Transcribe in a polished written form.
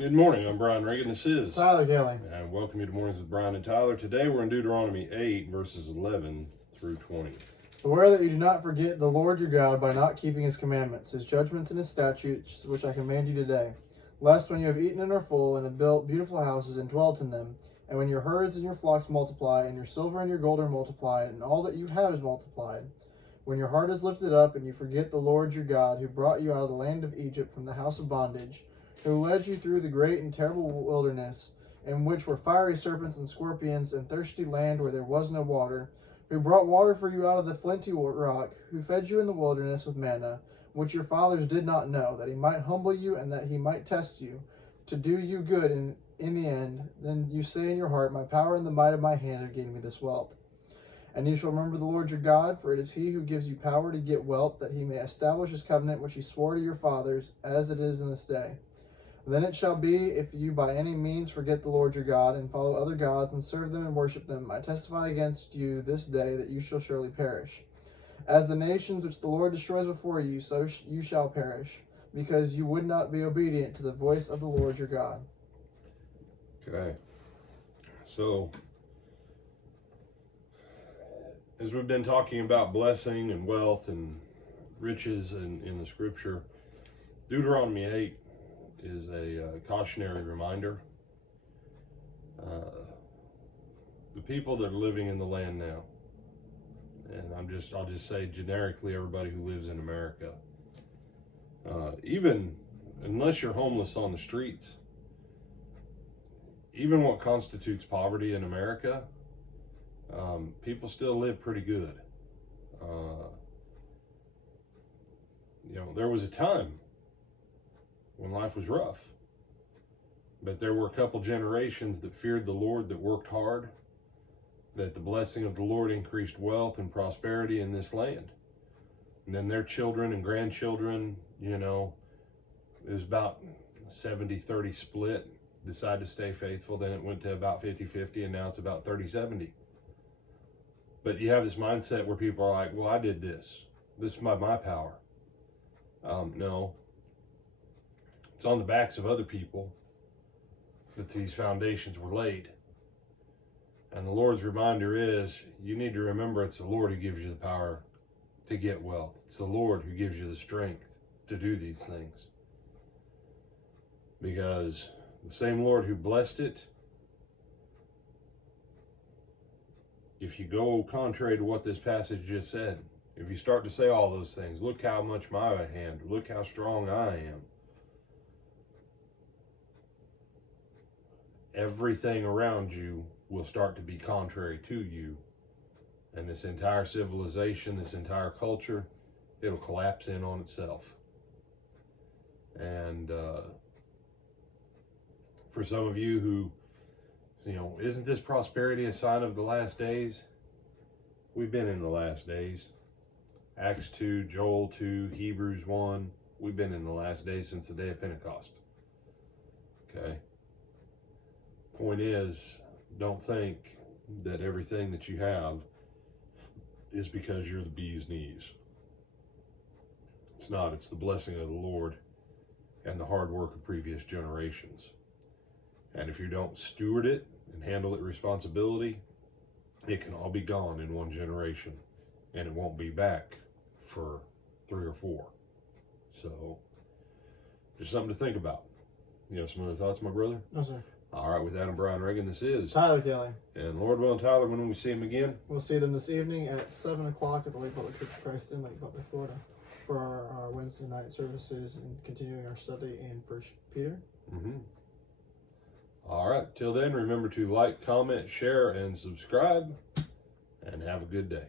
Good morning, I'm Brian Reagan. This is Tyler Kelly. And welcome you to Mornings with Brian and Tyler. Today we're in Deuteronomy 8, verses 11 through 20. Beware that you do not forget the Lord your God by not keeping his commandments, his judgments, and his statutes, which I command you today. Lest when you have eaten and are full, and have built beautiful houses and dwelt in them, and when your herds and your flocks multiply, and your silver and your gold are multiplied, and all that you have is multiplied, when your heart is lifted up, and you forget the Lord your God, who brought you out of the land of Egypt from the house of bondage, who led you through the great and terrible wilderness, in which were fiery serpents and scorpions, and thirsty land where there was no water, who brought water for you out of the flinty rock, who fed you in the wilderness with manna, which your fathers did not know, that he might humble you and that he might test you, to do you good in the end. Then you say in your heart, my power and the might of my hand have gained me this wealth. And you shall remember the Lord your God, for it is he who gives you power to get wealth, that he may establish his covenant which he swore to your fathers, as it is in this day. Then it shall be, if you by any means forget the Lord your God, and follow other gods, and serve them and worship them, I testify against you this day that you shall surely perish. As the nations which the Lord destroys before you, so you shall perish, because you would not be obedient to the voice of the Lord your God. Okay. So, as we've been talking about blessing and wealth and riches in the scripture, Deuteronomy 8 is a cautionary reminder. The people that are living in the land now, and I'll just say generically everybody who lives in America, even unless you're homeless on the streets, even what constitutes poverty in America, people still live pretty good. There was a time when life was rough, but there were a couple generations that feared the Lord, that worked hard, that the blessing of the Lord increased wealth and prosperity in this land. And then their children and grandchildren, it was about 70-30 split, decided to stay faithful. Then it went to about 50-50, and now it's about 30-70. But you have this mindset where people are like, well, I did this. This is by my power. No. It's on the backs of other people that these foundations were laid. And the Lord's reminder is, you need to remember it's the Lord who gives you the power to get wealth. It's the Lord who gives you the strength to do these things. Because the same Lord who blessed it, if you go contrary to what this passage just said, if you start to say all those things, look how much my hand, look how strong I am, everything around you will start to be contrary to you. And this entire civilization, this entire culture, it'll collapse in on itself. And for some of you who, isn't this prosperity a sign of the last days? We've been in the last days. Acts 2, Joel 2, Hebrews 1. We've been in the last days since the day of Pentecost. Okay? Point is, don't think that everything that you have is because you're the bee's knees. It's not. It's the blessing of the Lord and the hard work of previous generations. And if you don't steward it and handle it responsibility, it can all be gone in one generation, and it won't be back for 3 or 4. So, just something to think about. You have some other thoughts, my brother? No, sir. All right, with that, I'm Brian Reagan. This is Tyler Kelly. And Lord willing, Tyler, when we see him again? We'll see them this evening at 7 o'clock at the Lake Butler Church of Christ in Lake Butler, Florida, for our Wednesday night services and continuing our study in 1 Peter. Mm-hmm. All right, till then, remember to like, comment, share, and subscribe, and have a good day.